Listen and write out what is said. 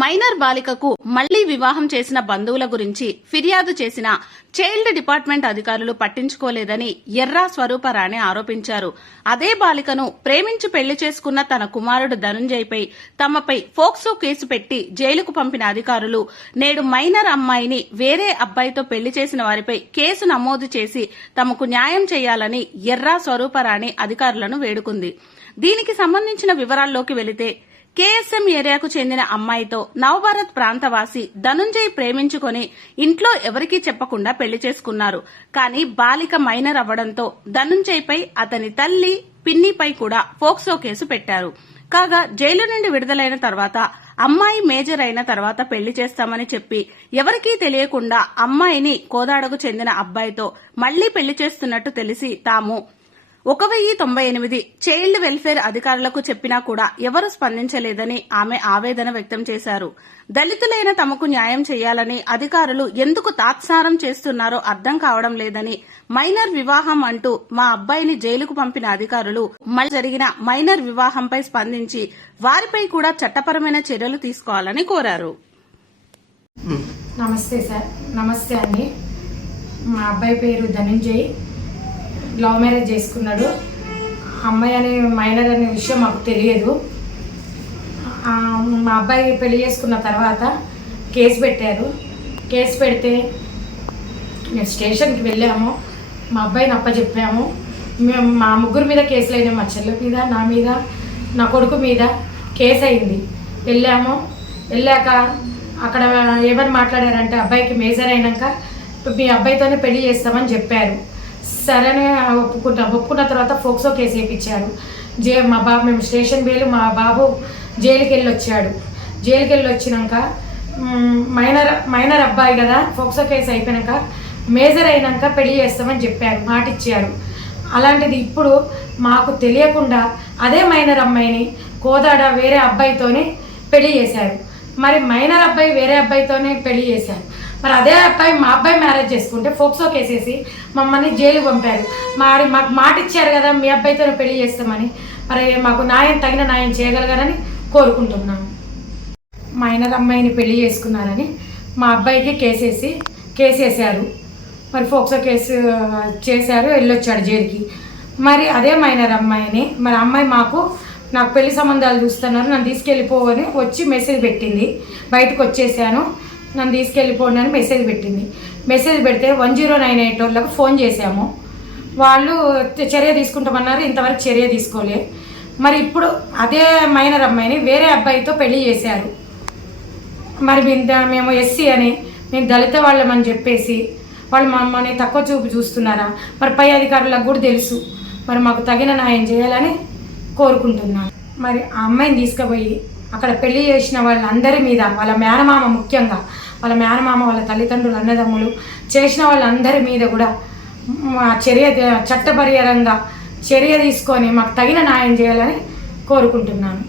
Minor బాలికకు మళ్ళీ వివాహం చేసిన బంధువుల గురించి ఫిర్యాదు చేసిన చైల్డ్ డిపార్ట్మెంట్ అధికారులు పట్టించుకోలేదని ఎర్రా స్వరూపరాణి ఆరోపించారు. అదే బాలికను ప్రేమించి పెళ్ళి చేసుకున్న తన కుమారుడు ధనుంజయ్పై తమపై ఫోక్సో కేసు పెట్టి జైలుకు పంపిన అధికారులు నేడు మైనర్ అమ్మాయిని వేరే అబ్బాయితో పెళ్ళి చేసిన వారిపై కేసు నమోదు చేసి తమకు న్యాయం చేయాలని ఎర్రా స్వరూపరాణి అధికారులను వేడుకుంది. దీనికి సంబంధించిన వివరాల్లోకి వెళితే కేఎస్ఎం ఏరియాకు చెందిన అమ్మాయితో నవభారత్ ప్రాంతవాసి ధనుంజయ్ ప్రేమించుకొని ఇంట్లో ఎవరికీ చెప్పకుండా పెళ్ళి చేసుకున్నారు. కానీ బాలిక మైనర్ అవ్వడంతో ధనుంజయ్పై అతని తల్లి పిన్నిపై కూడా ఫోక్సో కేసు పెట్టారు. కాగా జైలు నుండి విడుదలైన తర్వాత అమ్మాయి మేజర్ అయిన తర్వాత పెళ్ళి చేస్తామని చెప్పి ఎవరికీ తెలియకుండా అమ్మాయిని కోదాడకు చెందిన అబ్బాయితో మళ్ళీ పెళ్ళి చేస్తున్నట్టు తెలిసి తాము ఒక వెయ్యి తొంభై ఎనిమిది చైల్డ్ వెల్ఫేర్ అధికారులకు చెప్పినా కూడా ఎవరు స్పందించలేదని ఆమె ఆవేదన వ్యక్తం చేశారు. దళితులైన తమకు న్యాయం చేయాలని అధికారులు ఎందుకు తాత్సారం చేస్తున్నారో అర్థం కావడం లేదని మైనర్ వివాహం అంటూ మా అబ్బాయిని జైలుకు పంపిన అధికారులు మళ్ళీ జరిగిన మైనర్ వివాహంపై స్పందించి వారిపై కూడా చట్టపరమైన చర్యలు తీసుకోవాలని కోరారు. నమస్తే సార్. నమస్తే అండి. మా అబ్బాయి పేరు ధనంజయ్. లవ్ మ్యారేజ్ చేసుకున్నాడు. అమ్మాయి అనే మైనర్ అనే విషయం మాకు తెలియదు. మా అబ్బాయి పెళ్ళి చేసుకున్న తర్వాత కేసు పెట్టారు. కేసు పెడితే మేము స్టేషన్కి వెళ్ళాము. మా అబ్బాయిని అప్పచెప్పాము. మేము మా ముగ్గురు మీద కేసులు అయినాయి మా చెల్లె మీద నా మీద నా కొడుకు మీద కేసు అయింది వెళ్ళాము. వెళ్ళాక అక్కడ ఏమని మాట్లాడారంటే అబ్బాయికి మేజర్ అయినాక మీ అబ్బాయితోనే పెళ్ళి చేస్తామని చెప్పారు. సరేనే ఒప్పుకుంటా. ఒప్పుకున్న తర్వాత ఫోక్సో కేసు వేయించారు. జే మా బాబు మేము స్టేషన్ బేలు మా బాబు జైలుకి వెళ్ళి వచ్చాడు జైలుకి వెళ్ళి వచ్చినాక మైనర్ మైనర్ అబ్బాయి కదా ఫోక్సో కేసు అయిపోయాక మేజర్ అయినాక పెళ్ళి చేస్తామని చెప్పారు మాట ఇచ్చారు అలాంటిది ఇప్పుడు మాకు తెలియకుండా అదే మైనర్ అమ్మాయిని కోదాడ వేరే అబ్బాయితోనే పెళ్ళి చేశారు. మరి మైనర్ అబ్బాయి వేరే అబ్బాయితోనే పెళ్ళి చేశారు. మరి అదే అబ్బాయి మా అబ్బాయి మ్యారేజ్ చేసుకుంటే ఫోక్సో కేసేసి మమ్మల్ని జైలు పంపారు. మరి మాకు మాట ఇచ్చారు కదా మీ అబ్బాయితో పెళ్ళి చేస్తామని. మరి మాకు న్యాయం తగిన న్యాయం చేయగలగాలని కోరుకుంటున్నాము మైనర్ అమ్మాయిని పెళ్ళి చేసుకున్నారని మా అబ్బాయికి కేసేసి కేసేశారు. మరి ఫోక్సో కేసు చేశారు వెళ్ళొచ్చాడు జైలుకి. మరి అదే మైనర్ అమ్మాయిని మరి అమ్మాయి మాకు నాకు పెళ్ళి సంబంధాలు చూస్తున్నారు నన్ను తీసుకెళ్ళిపోవని వచ్చి మెసేజ్ పెట్టింది. బయటకు వచ్చేసాను. నన్ను తీసుకెళ్ళిపోండి అని మెసేజ్ పెట్టింది. మెసేజ్ పెడితే వన్ జీరో నైన్ ఎయిట్ వాళ్ళకు ఫోన్ చేశాము. వాళ్ళు చర్య తీసుకుంటామన్నారు ఇంతవరకు చర్య తీసుకోలే. మరి ఇప్పుడు అదే మైనర్ అమ్మాయిని వేరే అబ్బాయితో పెళ్ళి చేశారు. మరి ఇంత మేము ఎస్సీ అని మేము దళిత వాళ్ళమని చెప్పేసి వాళ్ళు మమ్మల్ని తక్కువ చూపు చూస్తున్నారా? మరి పై అధికారులకు కూడా తెలుసు. మరి మాకు తగిన న్యాయం చేయాలని కోరుకుంటున్నాను. మరి ఆ అమ్మాయిని తీసుకుపోయి అక్కడ పెళ్ళి చేసిన వాళ్ళందరి మీద వాళ్ళ మేనమామ ముఖ్యంగా వాళ్ళ మేనమామ వాళ్ళ తల్లిదండ్రులు అన్నదమ్ములు చేసిన వాళ్ళందరి మీద కూడా మా చర్య చట్టపరిహారంగా చర్య తీసుకొని మాకు తగిన న్యాయం చేయాలని కోరుకుంటున్నాను.